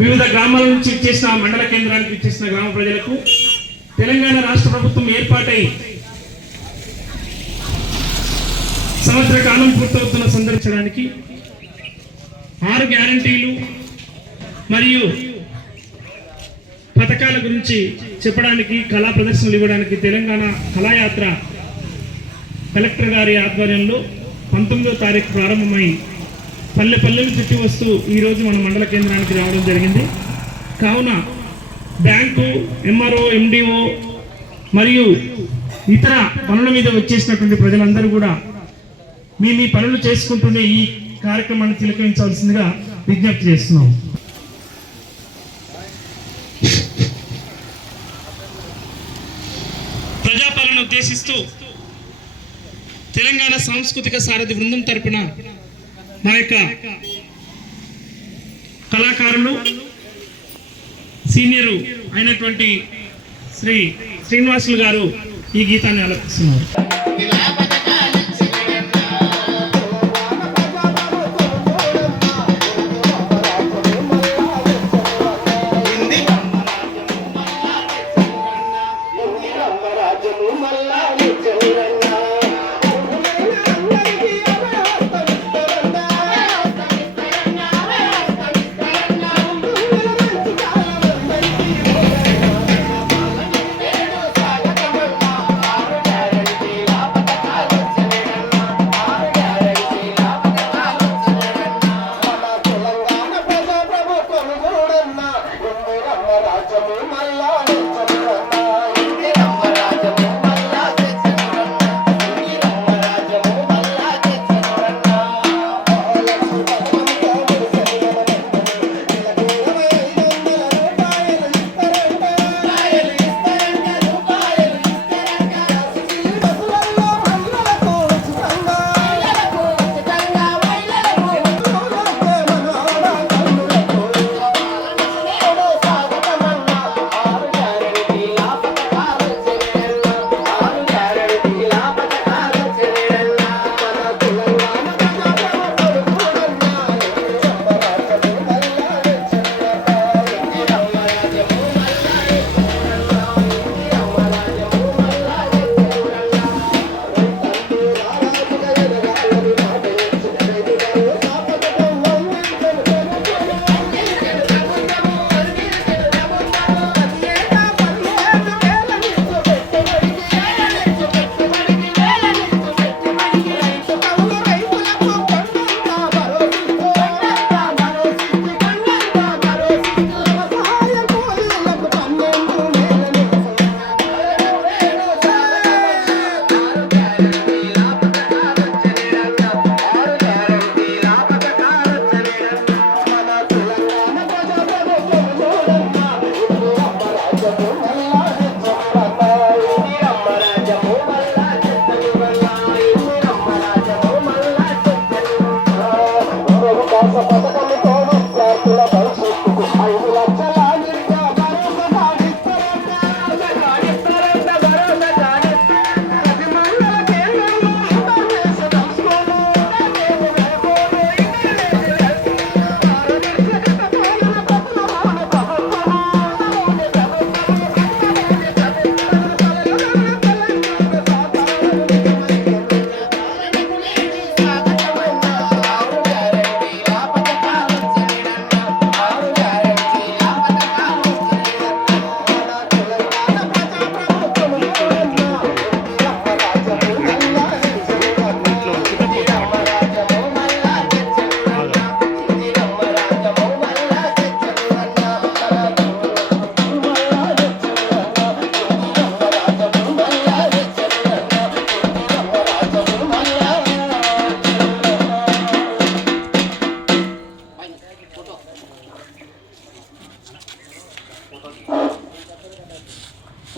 వివిధ గ్రామాల నుంచి ఇచ్చేసిన మండల కేంద్రానికి ఇచ్చేసిన గ్రామ ప్రజలకు తెలంగాణ రాష్ట్ర ప్రభుత్వం ఏర్పాటై సంవత్సర కాలం పూర్తవుతున్న సందర్శించడానికి 6 గ్యారంటీలు మరియు పథకాల గురించి చెప్పడానికి కళా ప్రదర్శనలు ఇవ్వడానికి తెలంగాణ కళాయాత్ర కలెక్టర్ గారి ఆధ్వర్యంలో 19వ తారీఖు ప్రారంభమై పల్లె పల్లెలు చుట్టి వస్తూ ఈరోజు మన మండల కేంద్రానికి రావడం జరిగింది. కావున బ్యాంకు, ఎంఆర్ఓ, ఎండిఓ మరియు ఇతర పనుల మీద వచ్చేసినటువంటి ప్రజలందరూ కూడా మీ పనులు చేసుకుంటూనే ఈ కార్యక్రమాన్ని తిలకించాల్సిందిగా విజ్ఞప్తి చేస్తున్నాం. ప్రజాపాలన ఉద్దేశిస్తూ తెలంగాణ సాంస్కృతిక సారథి బృందం తరపున మా యొక్క కళాకారులు సీనియరు అయినటువంటి శ్రీ శ్రీనివాసులు గారు ఈ గీతాన్ని ఆలపిస్తున్నారు.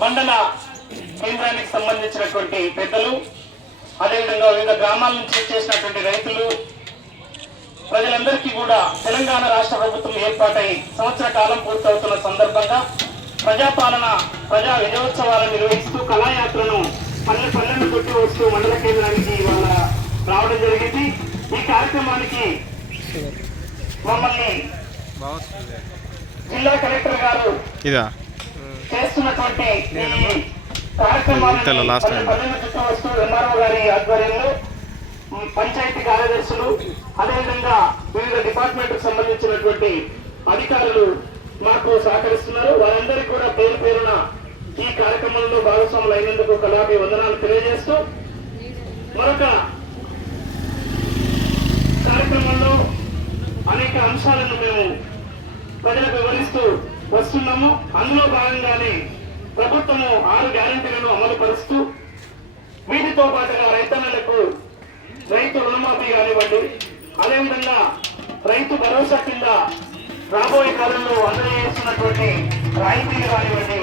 మండల కేంద్రానికి సంబంధించినటువంటి పెద్దలు, అదేవిధంగా వివిధ గ్రామాల నుంచి చేసినటువంటి రైతులు, ప్రజలందరికీ కూడా తెలంగాణ రాష్ట్ర ప్రభుత్వం ఏర్పాటై సంవత్సర కాలం పూర్తవుతున్న సందర్భంగా ప్రజాపాలన ప్రజా విజయోత్సవాలను నిర్వహిస్తూ కళాయాత్రను పల్లె పల్లెను కొట్టి వస్తూ మండల కేంద్రానికి ఇవాళ రావడం జరిగింది. ఈ కార్యక్రమానికి మమ్మల్ని జిల్లా కలెక్టర్ గారు ఇదా చేస్తున్నటువంటి ఈ కార్యక్రమాలను లాస్ట్ పల్లెల చుట్టూ వస్తూ ఎంఆర్ఓ గారి ఆధ్వర్యంలో పంచాయతీ కార్యదర్శులు అదేవిధంగా వివిధ డిపార్ట్మెంట్ సంబంధించినటువంటి అధికారులు మాకు సహకరిస్తున్నారు. వారందరికీ కూడా పేరు పేరున ఈ కార్యక్రమంలో భాగస్వాములు అయినందుకు కళాభి వందనాలు తెలియజేస్తూ మరొక కార్యక్రమంలో అనేక అంశాలను మేము ప్రజలకు వివరిస్తూ వస్తున్నాము. అందులో భాగంగానే ప్రభుత్వము 6 గ్యారెంటీలను అమలు పరుస్తూ వీటితో పాటుగా రైతన్నలకు రైతు రుణమాఫీ కానివ్వండి, అదేవిధంగా రైతు భరోసా కింద రాబోయే కాలంలో అందజేస్తున్నటువంటి రాయితీలు కానివ్వండి,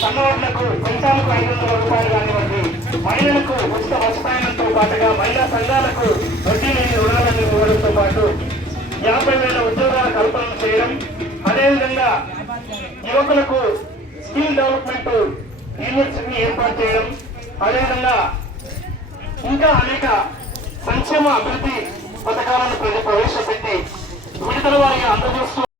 సన్నవాళ్లకు క్వింటాలకు 500 రూపాయలు కానివ్వండి, మహిళలకు ఉచిత వస్తాయనంతో పాటుగా మహిళా సంఘాలకు వడ్డీ లేని రుణాలను ఇవ్వడంతో పాటు 50,000 ఉద్యోగాల కల్పన చేయడం, అదేవిధంగా యువకులకు స్కిల్ డెవలప్మెంట్ యూనివర్సిటీని ఏర్పాటు చేయడం, అదేవిధంగా ఇంకా అనేక సంక్షేమ అభివృద్ధి పథకాలను ప్రవేశపెట్టి విడుదల వారిగా అందజేస్తూ